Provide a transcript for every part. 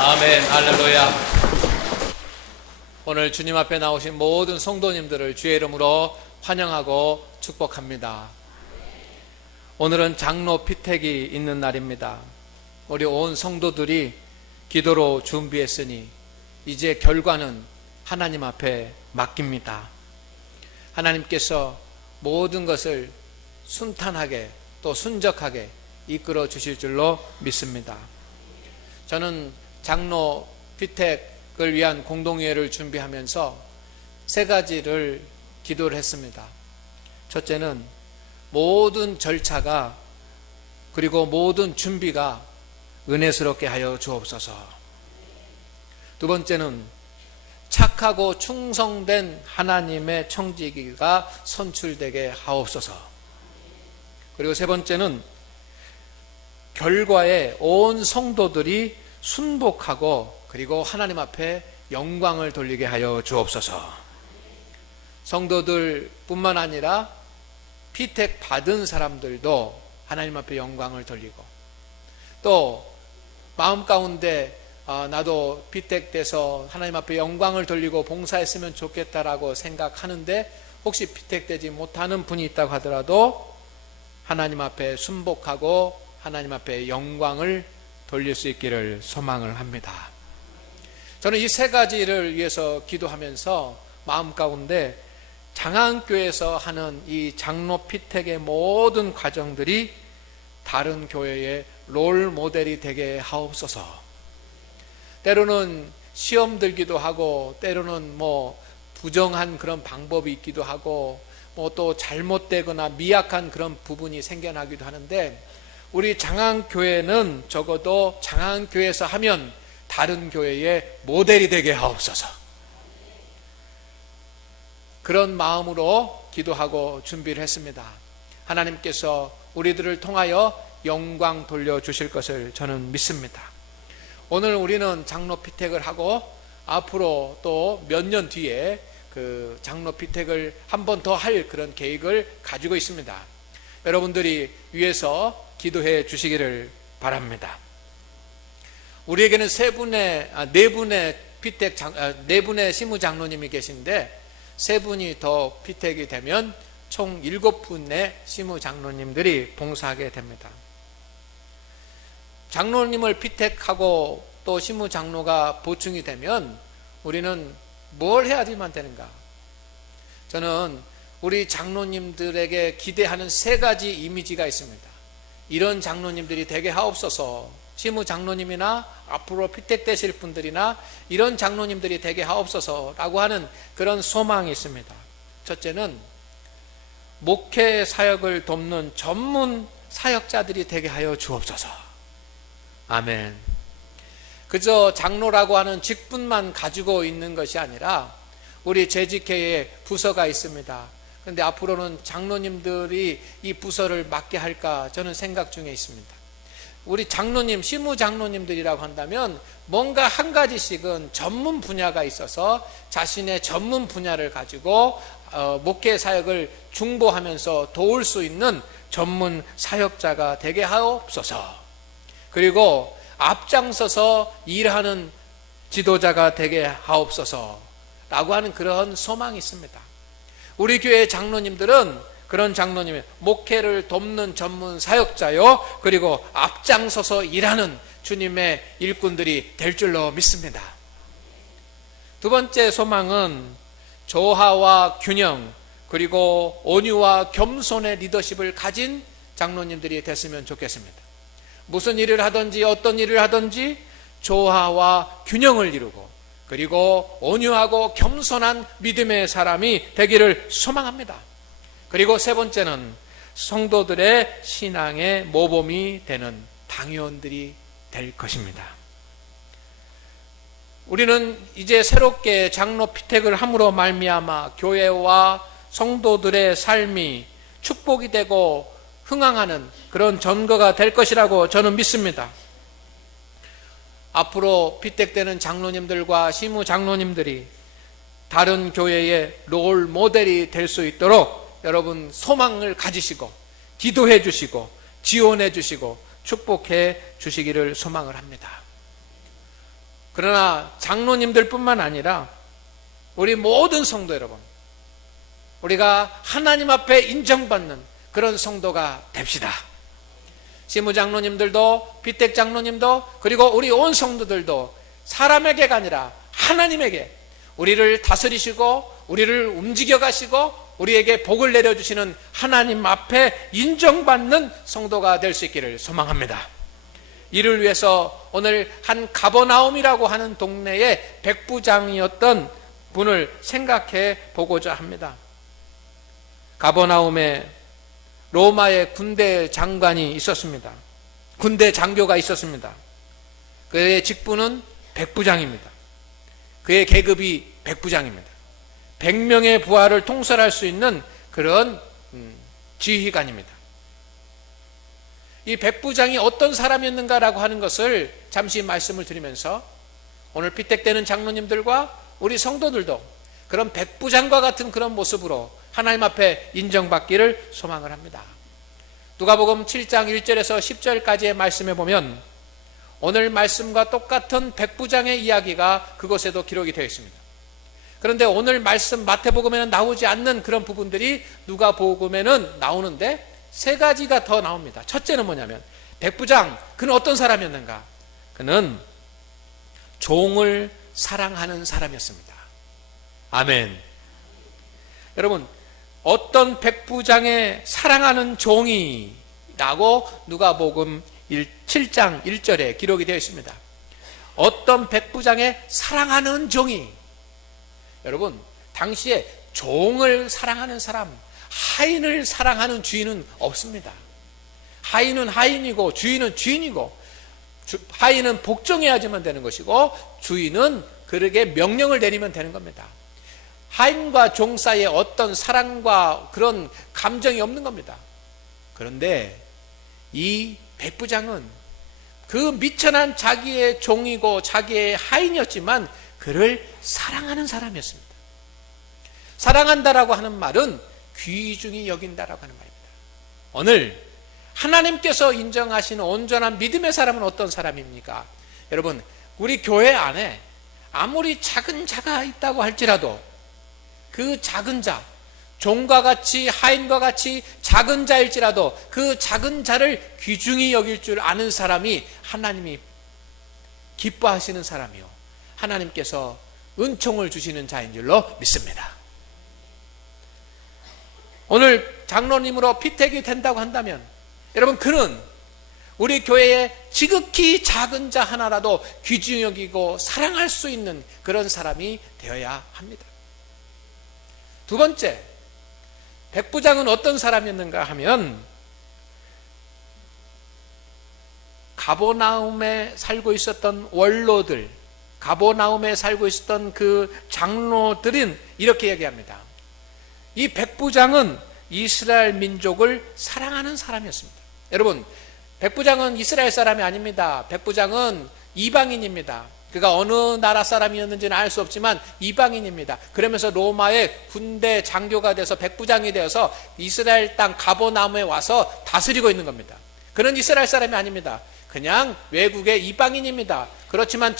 아멘, 할렐루야. 오늘 주님 앞에 나오신 모든 성도님들을 주의 이름으로 환영하고 축복합니다. 오늘은 장로 피택이 있는 날입니다. 우리 온 성도들이 기도로 준비했으니 이제 결과는 하나님 앞에 맡깁니다. 하나님께서 모든 것을 순탄하게 또 순적하게 이끌어 주실 줄로 믿습니다. 저는 장로 피택을 위한 공동회를 준비하면서 세 가지를 기도를 했습니다. 첫째는 모든 절차가 그리고 모든 준비가 은혜스럽게 하여 주옵소서. 두 번째는 착하고 충성된 하나님의 청지기가 선출되게 하옵소서. 그리고 세 번째는 결과에 온 성도들이 순복하고 그리고 하나님 앞에 영광을 돌리게 하여 주옵소서. 성도들 뿐만 아니라 피택 받은 사람들도 하나님 앞에 영광을 돌리고, 또 마음 가운데 나도 피택돼서 하나님 앞에 영광을 돌리고 봉사했으면 좋겠다라고 생각하는데 혹시 피택되지 못하는 분이 있다고 하더라도 하나님 앞에 순복하고 하나님 앞에 영광을 돌릴 수 있기를 소망을 합니다. 저는 이 세 가지를 위해서 기도하면서 마음 가운데 장안교회에서 하는 이 장로 피택의 모든 과정들이 다른 교회의 롤 모델이 되게 하옵소서. 때로는 시험 들기도 하고, 때로는 부정한 그런 방법이 있기도 하고, 또 잘못되거나 미약한 그런 부분이 생겨나기도 하는데, 우리 장안교회는 적어도 장안교회에서 하면 다른 교회의 모델이 되게 하옵소서. 그런 마음으로 기도하고 준비를 했습니다. 하나님께서 우리들을 통하여 영광 돌려주실 것을 저는 믿습니다. 오늘 우리는 장로 피택을 하고 앞으로 또 몇 년 뒤에 그 장로 피택을 한 번 더 할 그런 계획을 가지고 있습니다. 여러분들이 위해서 기도해 주시기를 바랍니다. 우리에게는 네 분의 시무 장로님이 계신데 세 분이 더 피택이 되면 총 7분의 시무 장로님들이 봉사하게 됩니다. 장로님을 피택하고 또 시무 장로가 보충이 되면 우리는 뭘 해야지만 되는가? 저는 우리 장로님들에게 기대하는 세 가지 이미지가 있습니다. 이런 장로님들이 되게 하옵소서. 시무 장로님이나 앞으로 피택되실 분들이나 이런 장로님들이 되게 하옵소서라고 하는 그런 소망이 있습니다. 첫째는 목회 사역을 돕는 전문 사역자들이 되게 하여 주옵소서. 아멘. 그저 장로라고 하는 직분만 가지고 있는 것이 아니라 우리 재직회에 부서가 있습니다. 그런데 앞으로는 장로님들이 이 부서를 맡게 할까 저는 생각 중에 있습니다. 우리 장로님, 시무 장로님들이라고 한다면 뭔가 한 가지씩은 전문 분야가 있어서 자신의 전문 분야를 가지고 목회 사역을 중보하면서 도울 수 있는 전문 사역자가 되게 하옵소서. 그리고 앞장서서 일하는 지도자가 되게 하옵소서 라고 하는 그런 소망이 있습니다. 우리 교회 장로님들은 그런 장로님의 목회를 돕는 전문 사역자요, 그리고 앞장서서 일하는 주님의 일꾼들이 될 줄로 믿습니다. 두 번째 소망은 조화와 균형 그리고 온유와 겸손의 리더십을 가진 장로님들이 됐으면 좋겠습니다. 무슨 일을 하든지 어떤 일을 하든지 조화와 균형을 이루고 그리고 온유하고 겸손한 믿음의 사람이 되기를 소망합니다. 그리고 세 번째는 성도들의 신앙의 모범이 되는 당회원들이 될 것입니다. 우리는 이제 새롭게 장로 피택을 함으로 말미암아 교회와 성도들의 삶이 축복이 되고 흥황하는 그런 전거가 될 것이라고 저는 믿습니다. 앞으로 피택되는 장로님들과 시무 장로님들이 다른 교회의 롤 모델이 될 수 있도록 여러분 소망을 가지시고 기도해 주시고 지원해 주시고 축복해 주시기를 소망을 합니다. 그러나 장로님들뿐만 아니라 우리 모든 성도 여러분, 우리가 하나님 앞에 인정받는 그런 성도가 됩시다. 시무장로님들도, 피택장로님도, 그리고 우리 온 성도들도 사람에게가 아니라 하나님에게 우리를 다스리시고 우리를 움직여 가시고 우리에게 복을 내려주시는 하나님 앞에 인정받는 성도가 될 수 있기를 소망합니다. 이를 위해서 오늘 한 가버나움이라고 하는 동네의 백부장이었던 분을 생각해 보고자 합니다. 가버나움에 로마의 군대 장관이 있었습니다. 군대 장교가 있었습니다. 그의 직분은 백부장입니다. 그의 계급이 백부장입니다. 100명의 부하를 통솔할 수 있는 그런 지휘관입니다. 이 백부장이 어떤 사람이었는가라고 하는 것을 잠시 말씀을 드리면서 오늘 피택되는 장로님들과 우리 성도들도 그런 백부장과 같은 그런 모습으로 하나님 앞에 인정받기를 소망을 합니다. 누가복음 7장 1절에서 10절까지의 말씀에 보면 오늘 말씀과 똑같은 백부장의 이야기가 그곳에도 기록이 되어 있습니다. 그런데 오늘 말씀 마태복음에는 나오지 않는 그런 부분들이 누가복음에는 나오는데 세 가지가 더 나옵니다. 첫째는 뭐냐면 백부장, 그는 어떤 사람이었는가? 그는 종을 사랑하는 사람이었습니다. 아멘. 여러분, 어떤 백부장의 사랑하는 종이라고 누가복음 7장 1절에 기록이 되어 있습니다. 어떤 백부장의 사랑하는 종이, 여러분, 당시에 종을 사랑하는 사람, 하인을 사랑하는 주인은 없습니다. 하인은 하인이고 주인은 주인이고, 하인은 복종해야지만 되는 것이고 주인은 그에게 명령을 내리면 되는 겁니다. 하인과 종 사이에 어떤 사랑과 그런 감정이 없는 겁니다. 그런데 이 백부장은 그 미천한 자기의 종이고 자기의 하인이었지만 그를 사랑하는 사람이었습니다. 사랑한다라고 하는 말은 귀중히 여긴다라고 하는 말입니다. 오늘 하나님께서 인정하시는 온전한 믿음의 사람은 어떤 사람입니까? 여러분, 우리 교회 안에 아무리 작은 자가 있다고 할지라도 그 작은 자, 종과 같이 하인과 같이 작은 자일지라도 그 작은 자를 귀중히 여길 줄 아는 사람이 하나님이 기뻐하시는 사람이요, 하나님께서 은총을 주시는 자인 줄로 믿습니다. 오늘 장로님으로 피택이 된다고 한다면 여러분, 그는 우리 교회의 지극히 작은 자 하나라도 귀중히 여기고 사랑할 수 있는 그런 사람이 되어야 합니다. 두 번째, 백부장은 어떤 사람이었는가 하면 가버나움에 살고 있었던 원로들, 가버나움에 살고 있었던 그 장로들은 이렇게 얘기합니다. 이 백부장은 이스라엘 민족을 사랑하는 사람이었습니다. 여러분, 백부장은 이스라엘 사람이 아닙니다. 백부장은 이방인입니다. 그가 어느 나라 사람이었는지는 알 수 없지만 이방인입니다. 그러면서 로마의 군대 장교가 돼서 백부장이 되어서 이스라엘 땅 가버나움에 와서 다스리고 있는 겁니다. 그는 이스라엘 사람이 아닙니다. 그냥 외국의 이방인입니다. 그렇지만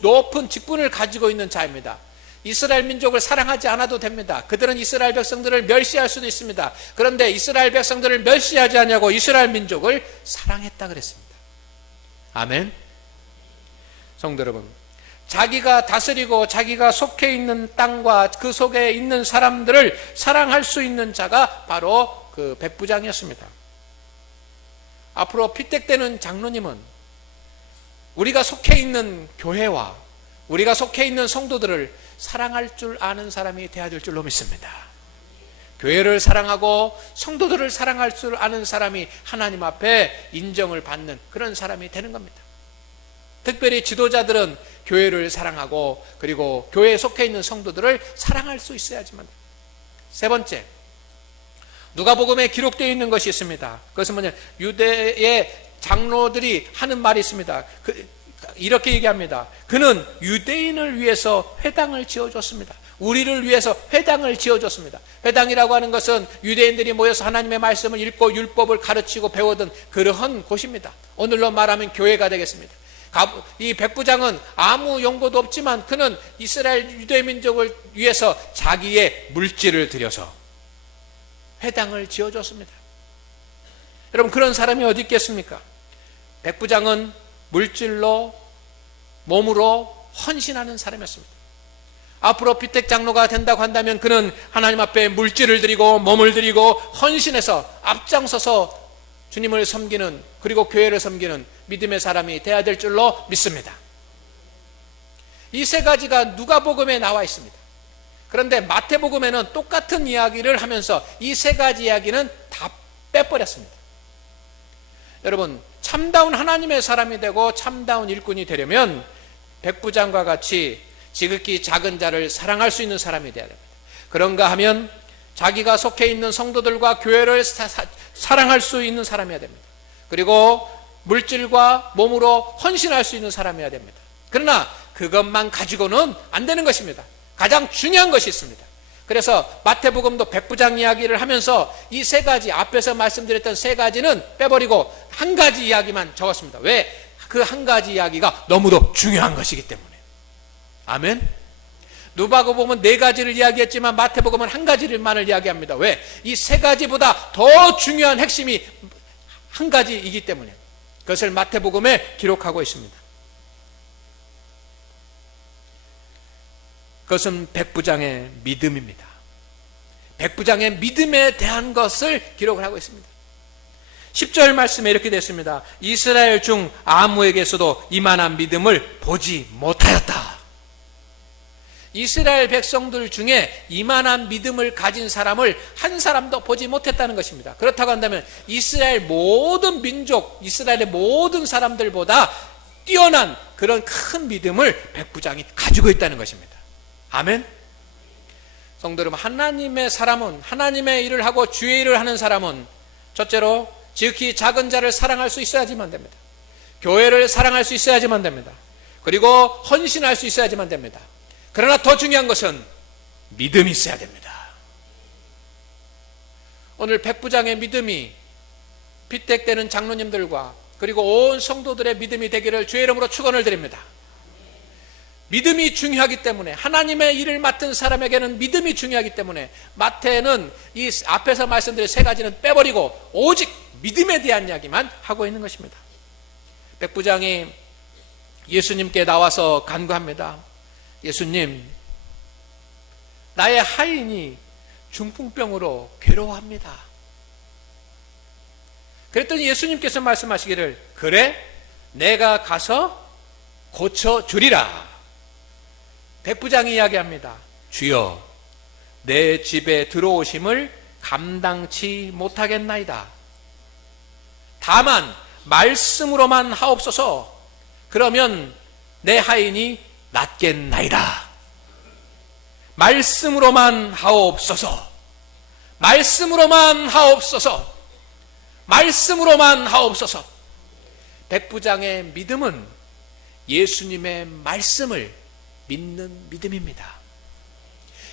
높은 직분을 가지고 있는 자입니다. 이스라엘 민족을 사랑하지 않아도 됩니다. 그들은 이스라엘 백성들을 멸시할 수도 있습니다. 그런데 이스라엘 백성들을 멸시하지 않냐고 이스라엘 민족을 사랑했다 그랬습니다. 아멘. 성도 여러분, 자기가 다스리고 자기가 속해 있는 땅과 그 속에 있는 사람들을 사랑할 수 있는 자가 바로 그 백부장이었습니다. 앞으로 피택되는 장로님은 우리가 속해 있는 교회와 우리가 속해 있는 성도들을 사랑할 줄 아는 사람이 되어야 될 줄로 믿습니다. 교회를 사랑하고 성도들을 사랑할 줄 아는 사람이 하나님 앞에 인정을 받는 그런 사람이 되는 겁니다. 특별히 지도자들은 교회를 사랑하고 그리고 교회에 속해 있는 성도들을 사랑할 수 있어야지만. 세 번째, 누가복음에 기록되어 있는 것이 있습니다. 그것은 뭐냐, 유대의 장로들이 하는 말이 있습니다. 이렇게 얘기합니다. 그는 유대인을 위해서 회당을 지어줬습니다. 우리를 위해서 회당을 지어줬습니다. 회당이라고 하는 것은 유대인들이 모여서 하나님의 말씀을 읽고 율법을 가르치고 배우던 그러한 곳입니다. 오늘로 말하면 교회가 되겠습니다. 이 백부장은 아무 연고도 없지만 그는 이스라엘 유대 민족을 위해서 자기의 물질을 들여서 회당을 지어줬습니다. 여러분, 그런 사람이 어디 있겠습니까? 백부장은 물질로, 몸으로 헌신하는 사람이었습니다. 앞으로 피택 장로가 된다고 한다면 그는 하나님 앞에 물질을 드리고 몸을 드리고 헌신해서 앞장서서 주님을 섬기는, 그리고 교회를 섬기는 믿음의 사람이 되어야 될 줄로 믿습니다. 이 세 가지가 누가복음에 나와 있습니다. 그런데 마태복음에는 똑같은 이야기를 하면서 이 세 가지 이야기는 다 빼버렸습니다. 여러분, 참다운 하나님의 사람이 되고 참다운 일꾼이 되려면 백부장과 같이 지극히 작은 자를 사랑할 수 있는 사람이 되어야 됩니다. 그런가 하면 자기가 속해 있는 성도들과 교회를 사랑할 수 있는 사람이어야 됩니다. 그리고 물질과 몸으로 헌신할 수 있는 사람이어야 됩니다. 그러나 그것만 가지고는 안 되는 것입니다. 가장 중요한 것이 있습니다. 그래서 마태복음도 백부장 이야기를 하면서 이 세 가지, 앞에서 말씀드렸던 세 가지는 빼버리고 한 가지 이야기만 적었습니다. 왜? 그 한 가지 이야기가 너무도 중요한 것이기 때문에. 아멘. 누가복음은 네 가지를 이야기했지만 마태복음은 한 가지만을 이야기합니다. 왜? 이 세 가지보다 더 중요한 핵심이 한 가지이기 때문에 그것을 마태복음에 기록하고 있습니다. 그것은 백부장의 믿음입니다. 백부장의 믿음에 대한 것을 기록을 하고 있습니다. 10절 말씀에 이렇게 됐습니다. 이스라엘 중 아무에게서도 이만한 믿음을 보지 못하였다. 이스라엘 백성들 중에 이만한 믿음을 가진 사람을 한 사람도 보지 못했다는 것입니다. 그렇다고 한다면 이스라엘 모든 민족, 이스라엘의 모든 사람들보다 뛰어난 그런 큰 믿음을 백부장이 가지고 있다는 것입니다. 아멘. 성도 여러분, 하나님의 사람은, 하나님의 일을 하고 주의 일을 하는 사람은 첫째로 지극히 작은 자를 사랑할 수 있어야지만 됩니다. 교회를 사랑할 수 있어야지만 됩니다. 그리고 헌신할 수 있어야지만 됩니다. 그러나 더 중요한 것은 믿음이 있어야 됩니다. 오늘 백부장의 믿음이 피택되는 장로님들과 그리고 온 성도들의 믿음이 되기를 주의 이름으로 축원을 드립니다. 믿음이 중요하기 때문에, 하나님의 일을 맡은 사람에게는 믿음이 중요하기 때문에 마태는 이 앞에서 말씀드린 세 가지는 빼버리고 오직 믿음에 대한 이야기만 하고 있는 것입니다. 백부장이 예수님께 나와서 간구합니다. 예수님, 나의 하인이 중풍병으로 괴로워합니다. 그랬더니 예수님께서 말씀하시기를, 그래, 내가 가서 고쳐주리라. 백부장이 이야기합니다. 주여, 내 집에 들어오심을 감당치 못하겠나이다. 다만 말씀으로만 하옵소서. 그러면 내 하인이 낫겠나이다. 말씀으로만 하옵소서. 말씀으로만 하옵소서. 말씀으로만 하옵소서. 백부장의 믿음은 예수님의 말씀을 믿는 믿음입니다.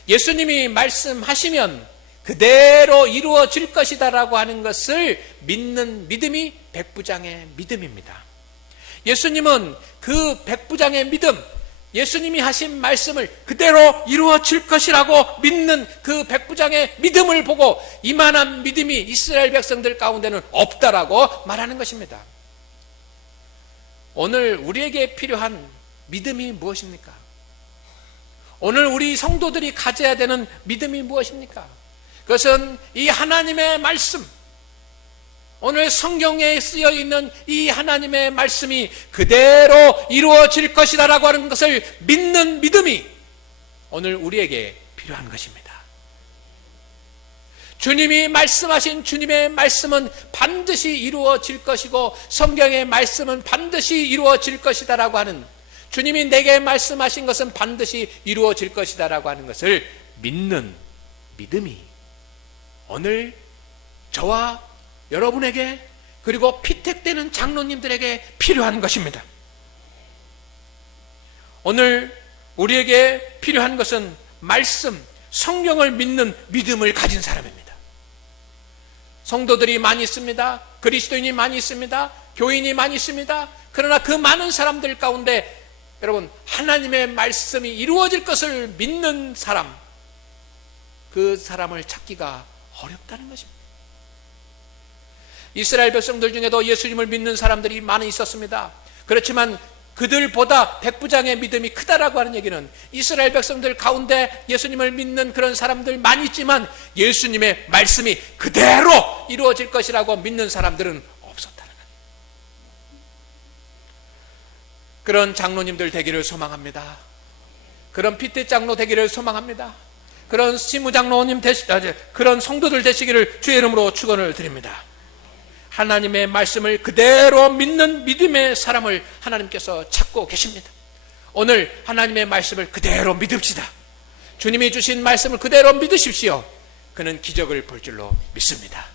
예수님이 말씀하시면 그대로 이루어질 것이다라고 하는 것을 믿는 믿음이 백부장의 믿음입니다. 예수님은 그 백부장의 믿음, 예수님이 하신 말씀을 그대로 이루어질 것이라고 믿는 그 백부장의 믿음을 보고 이만한 믿음이 이스라엘 백성들 가운데는 없다라고 말하는 것입니다. 오늘 우리에게 필요한 믿음이 무엇입니까? 오늘 우리 성도들이 가져야 되는 믿음이 무엇입니까? 그것은 이 하나님의 말씀, 오늘 성경에 쓰여 있는 이 하나님의 말씀이 그대로 이루어질 것이다 라고 하는 것을 믿는 믿음이 오늘 우리에게 필요한 것입니다. 주님이 말씀하신 주님의 말씀은 반드시 이루어질 것이고 성경의 말씀은 반드시 이루어질 것이다 라고 하는, 주님이 내게 말씀하신 것은 반드시 이루어질 것이다 라고 하는 것을 믿는 믿음이 오늘 저와 여러분에게, 그리고 피택되는 장로님들에게 필요한 것입니다. 오늘 우리에게 필요한 것은 말씀, 성경을 믿는 믿음을 가진 사람입니다. 성도들이 많이 있습니다. 그리스도인이 많이 있습니다. 교인이 많이 있습니다. 그러나 그 많은 사람들 가운데 여러분, 하나님의 말씀이 이루어질 것을 믿는 사람, 그 사람을 찾기가 어렵다는 것입니다. 이스라엘 백성들 중에도 예수님을 믿는 사람들이 많이 있었습니다. 그렇지만 그들보다 백부장의 믿음이 크다라고 하는 얘기는 이스라엘 백성들 가운데 예수님을 믿는 그런 사람들 많이 있지만 예수님의 말씀이 그대로 이루어질 것이라고 믿는 사람들은 없었다는 거예요. 그런 장로님들 되기를 소망합니다. 그런 피트 장로 되기를 소망합니다. 그런 시무장로님 그런 성도들 되시기를 주의 이름으로 축원을 드립니다. 하나님의 말씀을 그대로 믿는 믿음의 사람을 하나님께서 찾고 계십니다. 오늘 하나님의 말씀을 그대로 믿읍시다. 주님이 주신 말씀을 그대로 믿으십시오. 그는 기적을 볼 줄로 믿습니다.